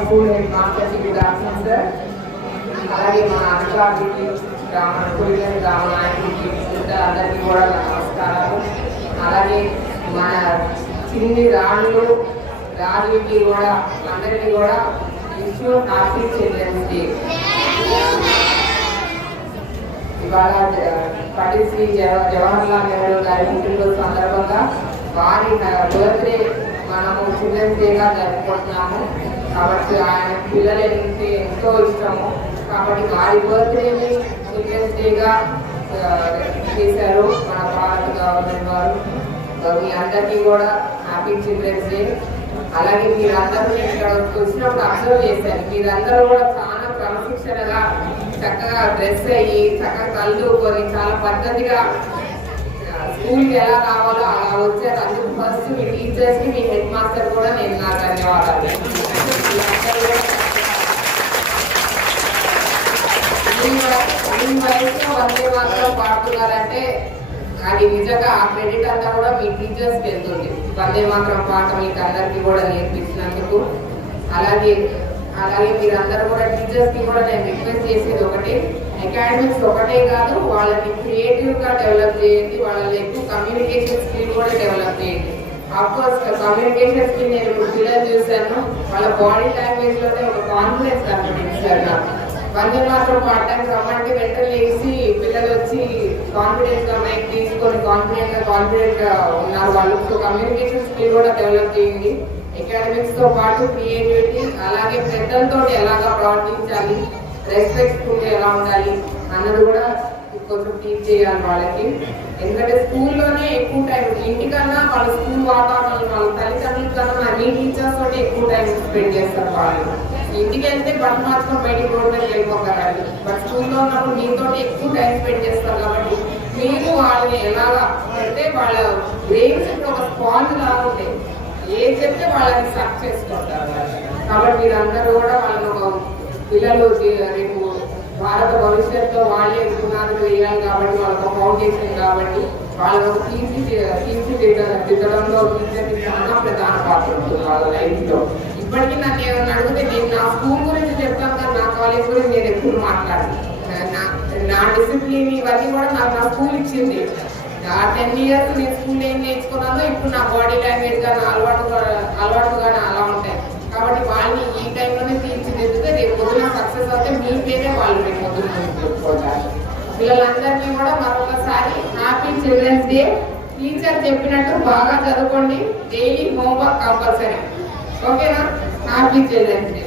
School head మాస్టర్కి good afternoon sir. అలాగే మన అధికారులకి రామనాయకుడికి అందరికీ కూడా నమస్కారాలు. అలాగే మన చిన్ని రాణులు రాజుకి కూడా అందరికీ కూడా విష్ణు హ్యాపీ చిల్డ్రన్స్ డే. ఇవాళ పండిత్ శ్రీ జవహర్లాల్ నెహ్రూ గారి పుట్టినరోజు సందర్భంగా వారి బర్త్డే మనము చిల్డ్రన్స్ డేగా జరుపుకుంటున్నాము. కాబట్టి ఆయన పిల్లలు ఎంతో ఇష్టము కాబట్టి వారి బర్త్డేని చిల్డ్రన్స్ డేగా చేశారు మన భారత గవర్నమెంట్ వారు. మీ అందరికీ కూడా హ్యాపీ చిల్డ్రన్స్ డే. అలాగే మీరందరూ ఇక్కడ వచ్చినప్పుడు అబ్జర్వ్ చేశారు, మీరందరూ కూడా చాలా క్రమశిక్షణగా చక్కగా డ్రెస్ అయ్యి చక్కగా కళ్ళు కొని చాలా పద్ధతిగా స్కూల్కి ఎలా రావాలో అలా వచ్చారు. అందుకు ఫస్ట్ మీ టీచర్స్కి మీ హెడ్ మాస్టర్ కూడా నేను నా ధన్యవాదాలు. మీ వయసులో వందే మాత్రం పాడుతున్నారంటే అది నిజంగా ఆ క్రెడిట్ అంతా కూడా మీ టీచర్స్కి వెళ్తుంది. వందే మాత్రం పాట మీకు అందరికీ కూడా నేర్పించినందుకు. అలాగే మీరందరూ కూడా టీచర్స్కి కూడా నేను రిక్వెస్ట్ చేసేది ఒకటే, అకాడమిక్స్ ఒకటే కాదు, వాళ్ళని క్రియేటివ్గా డెవలప్ చేయండి, వాళ్ళని ఎక్కువ కమ్యూనికేషన్ స్కిల్ కూడా డెవలప్ చేయండి. ఆఫ్కోర్స్ కమ్యూనికేషన్ స్కిల్ నేను పిల్లలు చూశాను, వాళ్ళ బాడీ లాంగ్వేజ్లోనే ఒక కాన్ఫిడెన్స్ కనిపించారు నాకు. వందే మాత్రం పాడటానికి రమ్మంటే వెంటనే వేసి పిల్లలు వచ్చి కాన్ఫిడెంట్గా మైక్ తీసుకొని కాన్ఫిడెంట్గా ఉన్నారు వాళ్ళు. సో కమ్యూనికేషన్ స్కిల్ కూడా డెవలప్ చేయండి. అకాడమిక్స్తో పాటు క్రియేటివిటీ, అలాగే పెద్దలతో ఎలాగా ప్రవర్తించాలి, రెస్పెక్ట్ఫుల్గా ఎలా ఉండాలి అన్నది కూడా కొంచెం టీచ్ చేయాలి వాళ్ళకి. ఎందుకంటే స్కూల్లోనే ఎక్కువ టైం, ఇంటికన్నా వాళ్ళ స్కూల్ వాతావరణం వాళ్ళ తల్లిదండ్రుల కన్నా మీ టీచర్స్ తోటి ఎక్కువ టైం స్పెండ్ చేస్తారు వాళ్ళు. ఇంటికి వెళ్తే బట్టలు మార్చుకొని బయటికి రోడ్ మీద వెళ్ళిపోతారు. బట్ స్కూల్లో ఉన్నప్పుడు మీతో ఎక్కువ టైం స్పెండ్ చేస్తారు కాబట్టి మీరు వాళ్ళని ఎలాగా అంటే వాళ్ళ బ్రెయిన్స్ ఒక స్పాంజ్ లాగా ఉంటాయి, ఏం చెప్తే వాళ్ళని సక్ చేసుకుంటారు. కాబట్టి మీరందరూ కూడా వాళ్ళని పిల్లలు రేపు భారత భవిష్యత్తులో వాళ్ళే పునాదులు వేయాలి కాబట్టి వాళ్ళకు ఫౌండేషన్ కాబట్టి వాళ్ళకు తీర్చిదిద్దడంలో టీచర్కి చాలా ప్రధాన పాత్ర ఉంటుంది వాళ్ళ లైఫ్లో. ఇప్పటికీ నన్ను ఏమన్నా అడిగితే నేను నా స్కూల్ గురించి చెప్తాను కానీ నా కాలేజ్ గురించి నేను ఎప్పుడు మాట్లాడను. నా డిసిప్లిన్ ఇవన్నీ కూడా నాకు నా స్కూల్ ఇచ్చింది. ఆ 10 years నేను స్కూల్ ఏం నేర్చుకున్నానో ఇప్పుడు నా బాడీ లాంగ్వేజ్ కానీ అలవాటు కానీ అలా ఉంటాయి. కాబట్టి వాళ్ళని ఈ టైంలోనే తీర్చిదిద్దితే రేపు పొద్దున సక్సెస్ అవుతే మీ పేరే వాళ్ళు రేపు పొద్దున చెప్పుకుంటారు. పిల్లలందరికీ కూడా మరొకసారి హ్యాపీ చిల్డ్రన్స్ డే. టీచర్ చెప్పినట్టు బాగా చదువుకోండి, డైలీ హోంవర్క్ కంపల్సరీ. ఓకేనా? Happy childrens day.